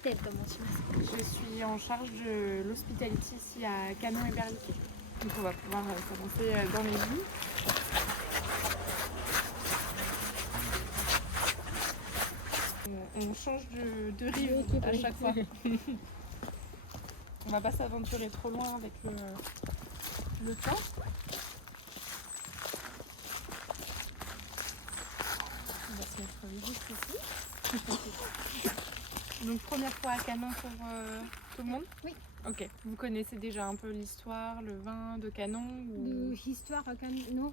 Estelleと申します。Je suis en charge de l'hospitality ici à Canon et Berliquet. Donc on va pouvoir s'avancer dans les lits. On change de rive à chaque fois. On va pas s'aventurer trop loin avec le temps. On va se mettre juste ici. Donc première fois à Canon pour tout le monde? Oui. Ok. Vous connaissez déjà un peu l'histoire, le vin de Canon ou... L'histoire, non,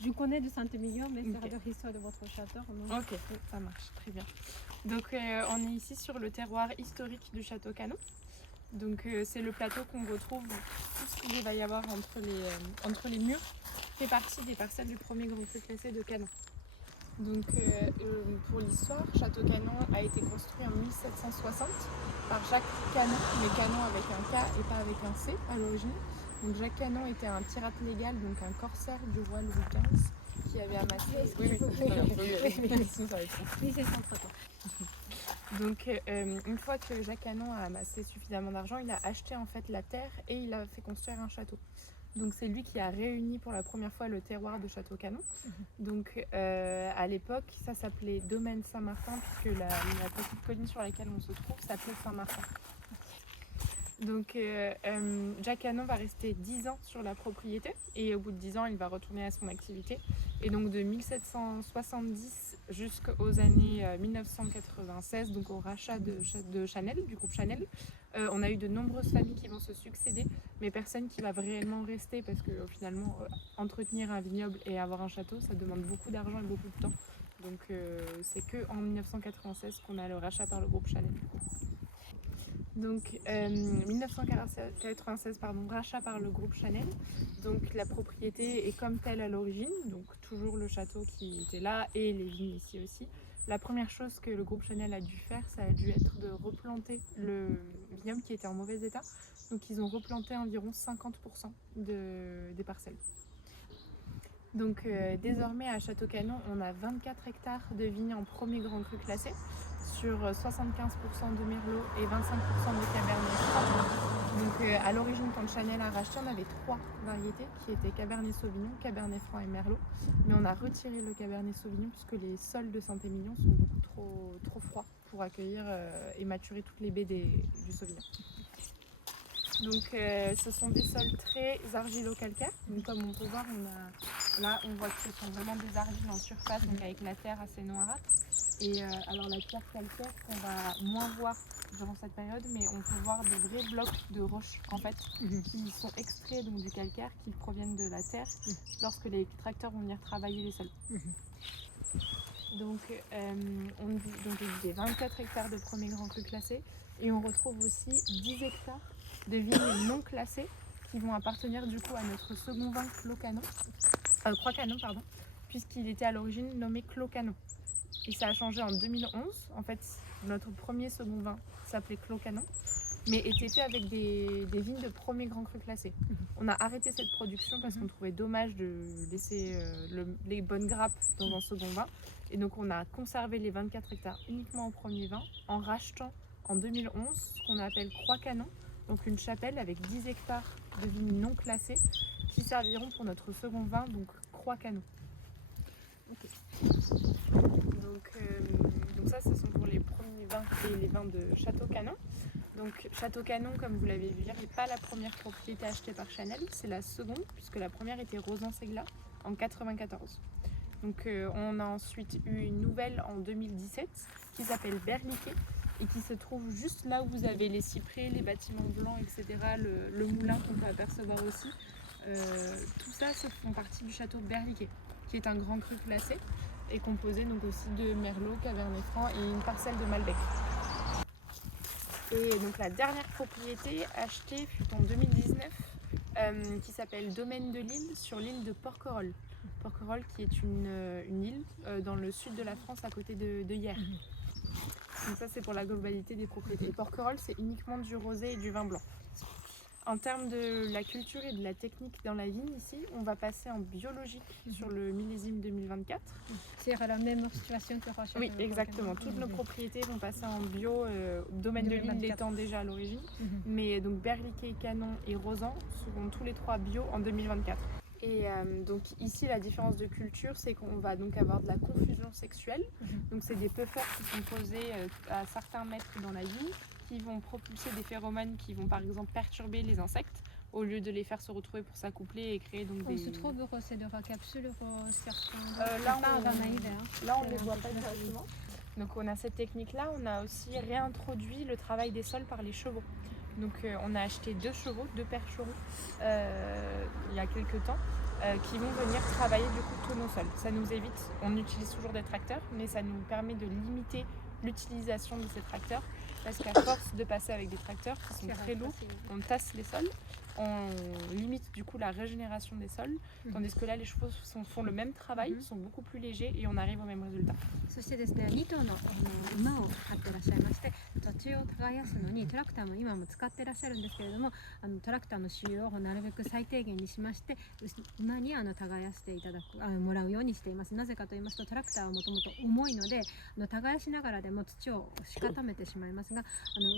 je connais de Saint-Émilion, mais c'est de l'histoire de votre château. Non. Ok, ça marche, très bien. Donc on est ici sur le terroir historique du château Canon. Donc c'est le plateau qu'on retrouve, tout ce qu'il va y avoir entre les murs fait partie des parcelles du premier grand cru classé de Canon. Donc pour l'histoire, Château Canon a été construit en 1760 par Jacques Canon, mais Canon avec un K et pas avec un C à l'origine. Donc Jacques Canon était un pirate légal, donc un corsaire du roi Louis XV qui avait amassé... Oui, c'est sans trop. Donc une fois que Jacques Canon a amassé suffisamment d'argent, il a acheté en fait la terre et il a fait construire un château. Donc c'est lui qui a réuni pour la première fois le terroir de Château Canon. Donc à l'époque, ça s'appelait Domaine Saint-Martin puisque la petite colline sur laquelle on se trouve s'appelait Saint-Martin. Donc Jacques Canon va rester 10 ans sur la propriété et au bout de 10 ans, il va retourner à son activité. Et donc de 1770 jusqu'aux années 1996, donc au rachat de Chanel, du groupe Chanel, on a eu de nombreuses familles qui vont se succéder, mais personne qui va réellement rester parce que finalement, entretenir un vignoble et avoir un château, ça demande beaucoup d'argent et beaucoup de temps. Donc c'est qu'en 1996 qu'on a le rachat par le groupe Chanel. Donc 1996, rachat par le groupe Chanel. Donc la propriété est comme telle à l'origine, donc toujours le château qui était là et les vignes ici aussi. La première chose que le groupe Chanel a dû faire, ça a dû être de replanter le vignoble qui était en mauvais état. Donc ils ont replanté environ 50% des parcelles. Donc désormais à Château Canon, on a 24 hectares de vignes en premier grand cru classé, sur 75% de Merlot et 25% de Cabernet Franc. Donc à l'origine, quand Chanel a racheté, on avait 3 variétés qui étaient Cabernet Sauvignon, Cabernet Franc et Merlot. Mais on a retiré le Cabernet Sauvignon puisque les sols de Saint-Émilion sont beaucoup trop froids pour accueillir et maturer toutes les baies du Sauvignon. Donc ce sont des sols très argilo-calcaires. Donc comme on peut voir, là on voit que ce sont vraiment des argiles en surface, donc avec la terre assez noirâtre. Et alors la pierre calcaire qu'on va moins voir durant cette période, mais on peut voir de vrais blocs de roches en fait, qui sont extraits donc, du calcaire, qui proviennent de la terre lorsque les tracteurs vont venir travailler les sols. Donc on disait 24 hectares de premier grand cru classé et on retrouve aussi 10 hectares de vignes non classées qui vont appartenir du coup à notre second vin Croix Canon, puisqu'il était à l'origine nommé Clos Canon. Et ça a changé en 2011. En fait, notre premier second vin s'appelait Clos Canon, mais était fait avec des vignes de premier grand cru classé. On a arrêté cette production parce qu'on trouvait dommage de laisser les bonnes grappes dans un second vin. Et donc on a conservé les 24 hectares uniquement au premier vin en rachetant en 2011 ce qu'on appelle Croix Canon, donc une chapelle avec 10 hectares de vignes non classées qui serviront pour notre second vin, donc Croix Canon. Donc ça, ce sont pour les premiers vins et les vins de Château Canon. Donc Château Canon, comme vous l'avez vu hier, n'est pas la première propriété achetée par Chanel, c'est la seconde, puisque la première était Rosan-Segla en 1994. Donc on a ensuite eu une nouvelle en 2017 qui s'appelle Berliquet et qui se trouve juste là où vous avez les cyprès, les bâtiments blancs, etc., le moulin qu'on peut apercevoir aussi. Tout ça, ça font partie du château Berliquet, qui est un grand cru classé et composé donc aussi de Merlot, Cabernet Franc et une parcelle de Malbec. Et donc la dernière propriété achetée fut en 2019 qui s'appelle Domaine de l'Île sur l'île de Porquerolles. Porquerolles qui est une île dans le sud de la France à côté de Hyères. Donc ça c'est pour la globalité des propriétés. Porquerolles c'est uniquement du rosé et du vin blanc. En termes de la culture et de la technique dans la vigne ici, on va passer en biologique sur le millésime 2024 2024. C'est la même situation que Rochette. Oui, exactement. Toutes nos propriétés vont passer en bio. Domaine de l'île l'étant déjà à l'origine. Mais donc Berliquet, Canon et Rosan seront tous les trois bio en 2024. Et donc ici la différence de culture c'est qu'on va donc avoir de la confusion sexuelle. Donc c'est des puffers qui sont posés à certains mètres dans la vigne qui vont propulser des phéromones qui vont par exemple perturber les insectes au lieu de les faire se retrouver pour s'accoupler et créer donc On des... se trouve c'est de la capsule certains. Là on ne les voit pas directement. Donc on a cette technique là, on a aussi réintroduit le travail des sols par les chevaux. Donc on a acheté 2 chevaux, 2 percherons il y a quelques temps qui vont venir travailler du coup tous nos sols. Ça nous évite, on utilise toujours des tracteurs, mais ça nous permet de limiter l'utilisation de ces tracteurs parce qu'à force de passer avec des tracteurs qui sont très lourds, on tasse les sols, on limite du coup la régénération des sols, tandis que là les chevaux font le même travail, sont beaucoup plus légers et on arrive au même résultat. そしてですね、2頭の馬を飼ってらっしゃいまして、土地を耕すのにトラクターも今も使ってらっしゃるんですけれども、トラクターの使用をなるべく最低限にしまして、馬に耕していただくもらうようにしています。なぜかと言いますと、トラクターはもともと重いので、耕しながらでも土をし固めてしまいますが、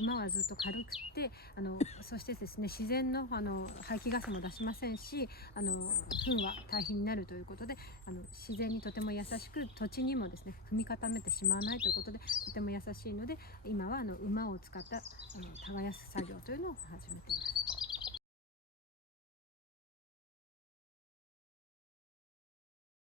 馬はずっと軽くて、そしてですね、自然の排気ガスも出しませんし、糞は堆肥になるということで、自然にとても優しく、土地にもですね踏み固めてしまわないということでとても優しいので、今は馬を使った耕す作業というのを始めています。